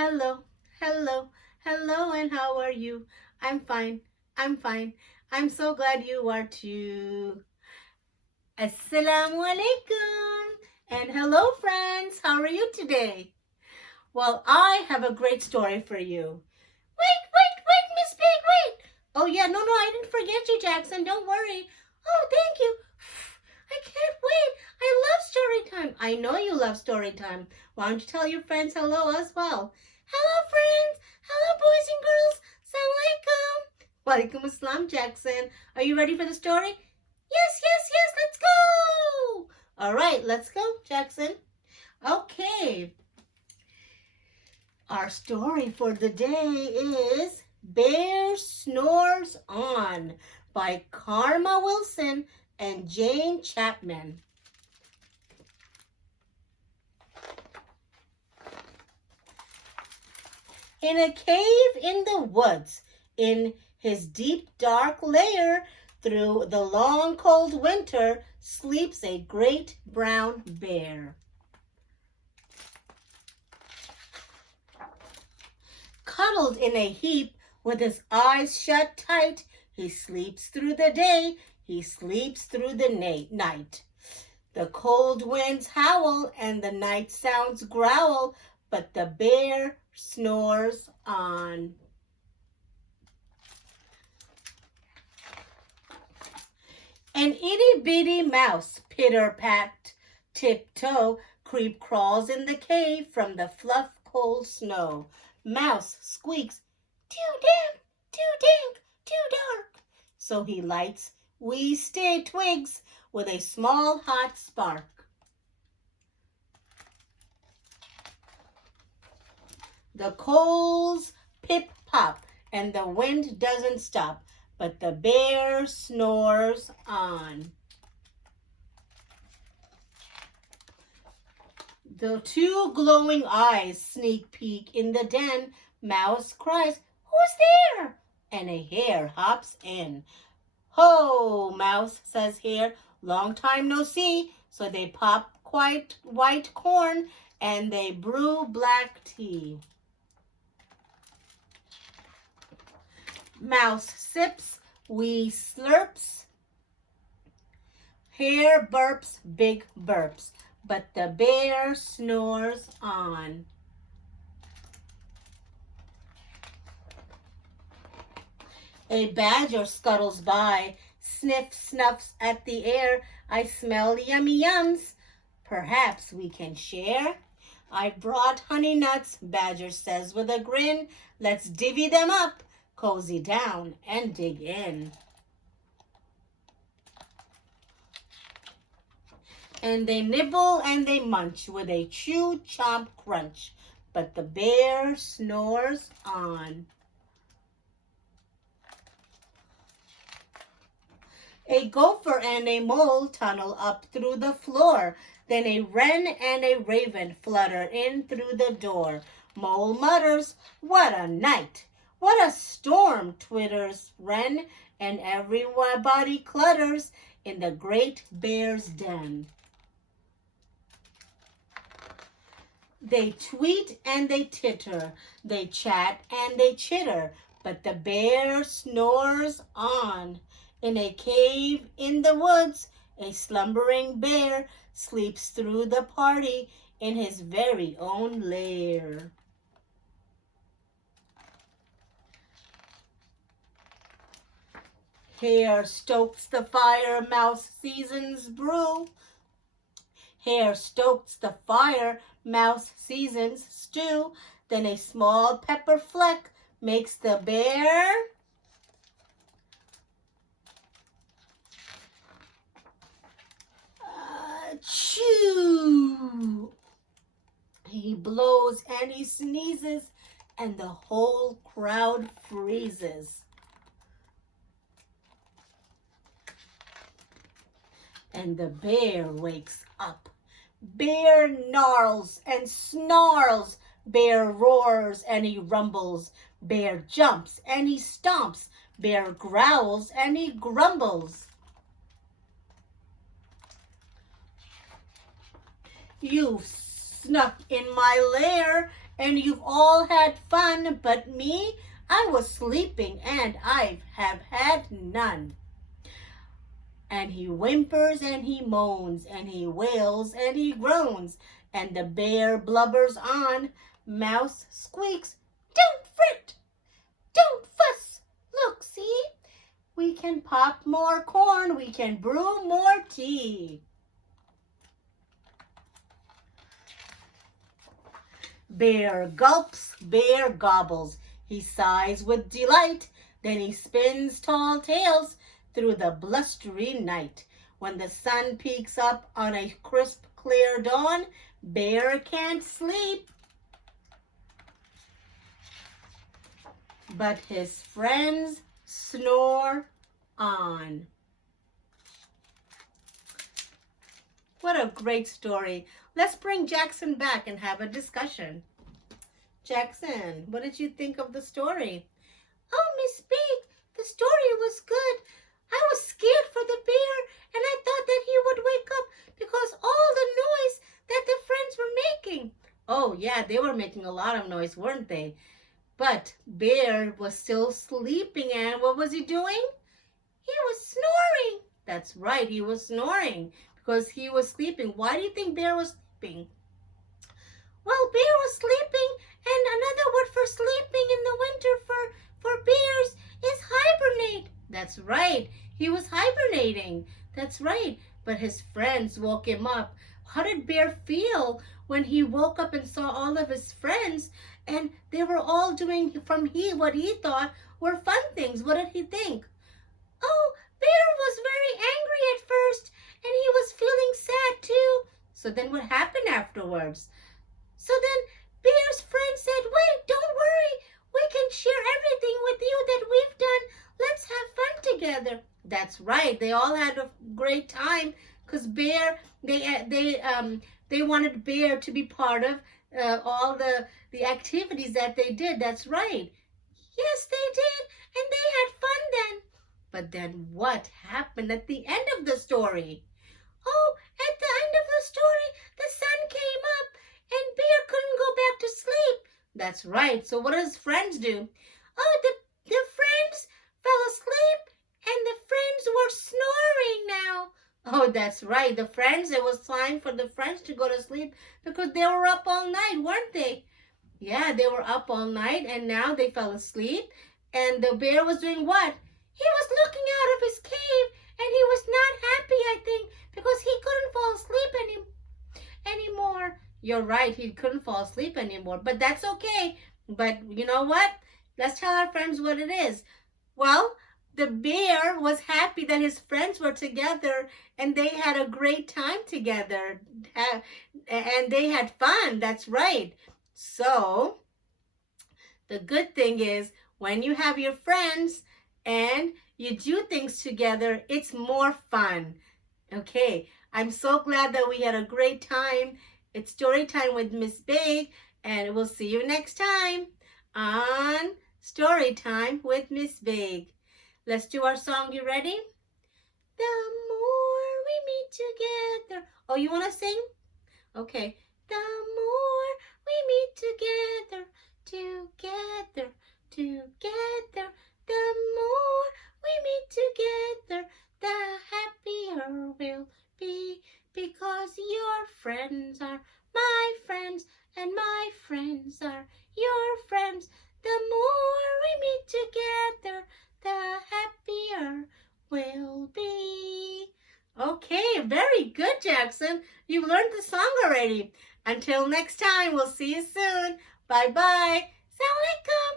Hello, hello, hello, and how are you? I'm fine, I'm fine. I'm so glad you are too. Assalamu alaikum. And hello, friends. How are you today? Well, I have a great story for you. Wait, Miss Big, wait. Oh, yeah, no, I didn't forget you, Jackson. Don't worry. Oh, thank you. I can't wait. I love story time. I know you love story time. Why don't you tell your friends hello as well? Hello, friends. Hello, boys and girls. Assalamu alaikum. Walaikum assalam, Jackson. Are you ready for the story? Yes. Let's go. All right, let's go, Jackson. Okay. Our story for the day is Bear Snores On by Karma Wilson and Jane Chapman. In a cave in the woods, in his deep dark lair, through the long cold winter, sleeps a great brown bear. Cuddled in a heap, with his eyes shut tight, he sleeps through the day, he sleeps through the night. The cold winds howl and the night sounds growl, but the bear snores on. An itty-bitty mouse, pitter-pat, tiptoe, crawls in the cave from the fluff cold snow. Mouse squeaks, too damp, too dank, too dark. So he lights wee stay twigs with a small hot spark. The coals pip-pop and the wind doesn't stop, but the bear snores on. The two glowing eyes sneak peek in the den. Mouse cries, who's there? And a hare hops in. Ho, Mouse, says Hare, long time no see. So they pop quite white corn and they brew black tea. Mouse sips, wee slurps. Hare burps, big burps. But the bear snores on. A badger scuttles by, snuffs at the air. I smell yummy yums. Perhaps we can share. I brought honey nuts, Badger says with a grin. Let's divvy them up, cozy down and dig in. And they nibble and they munch with a chew, chomp, crunch. But the bear snores on. A gopher and a mole tunnel up through the floor. Then a wren and a raven flutter in through the door. Mole mutters, what a night! What a storm, twitters wren, and everybody clutters in the great bear's den. They tweet and they titter, they chat and they chitter, but the bear snores on. In a cave in the woods, a slumbering bear sleeps through the party in his very own lair. Hare stokes the fire, Mouse seasons brew. Hare stokes the fire, Mouse seasons stew. Then a small pepper fleck makes the bear chew. He blows and he sneezes and the whole crowd freezes. And the bear wakes up. Bear gnarls and snarls. Bear roars and he rumbles. Bear jumps and he stomps. Bear growls and he grumbles. You've snuck in my lair and you've all had fun, but me, I was sleeping and I have had none. And he whimpers and he moans and he wails and he groans, and the bear blubbers on. Mouse squeaks, "Don't fret, don't fuss. Look, see, we can pop more corn, we can brew more tea." Bear gulps, bear gobbles. He sighs with delight. Then he spins tall tales through the blustery night. When the sun peeks up on a crisp, clear dawn, Bear can't sleep. But his friends snore on. What a great story. Let's bring Jackson back and have a discussion. Jackson, what did you think of the story? Oh, Miss Baig, the story was good. I was scared for the bear, and I thought that he would wake up because all the noise that the friends were making. Oh, yeah, they were making a lot of noise, weren't they? But Bear was still sleeping, and what was he doing? He was snoring. That's right, he was snoring because he was sleeping. Why do you think Bear was sleeping? Well, Bear was sleeping, and another word for sleeping in the winter for bears is hibernate. That's right, he was hibernating. That's right, but his friends woke him up. How did Bear feel when he woke up and saw all of his friends and they were all doing what he thought were fun things? What did he think? Oh, Bear was very angry at first, and he was feeling sad too. So then what happened afterwards? So then Bear's friend said, "Wait, don't worry. We can share everything with you that we've done. Let's have fun together." That's right. They all had a great time because Bear, they wanted Bear to be part of all the activities that they did. That's right. Yes, they did, and they had fun then. But then what happened at the end of the story? Oh, at the end of the story, the sun came up and Bear couldn't go back to sleep. That's right. So what does friends do? Oh, the friends fell asleep and the friends were snoring now. Oh, that's right. It was time for the friends to go to sleep because they were up all night, weren't they? Yeah, they were up all night and now they fell asleep. And the bear was doing what? He was looking out of his cave and he was not happy, I think, because he couldn't fall asleep anymore. You're right, he couldn't fall asleep anymore, but that's okay. But you know what? Let's tell our friends what it is. Well, the bear was happy that his friends were together and they had a great time together. And they had fun, that's right. So, the good thing is when you have your friends and you do things together, it's more fun. Okay, I'm so glad that we had a great time. It's story time with Miss Baig, and we'll see you next time on Story Time with Miss Baig. Let's do our song. You ready? The more we meet together. Oh, you want to sing? Okay. The more we meet together, together, together. The more we meet together, the happier we'll be. Because your friends are my friends, and my friends are your friends. The more we meet together, the happier we'll be. Okay, very good, Jackson. You learned the song already. Until next time, we'll see you soon. Bye-bye. Alaikum.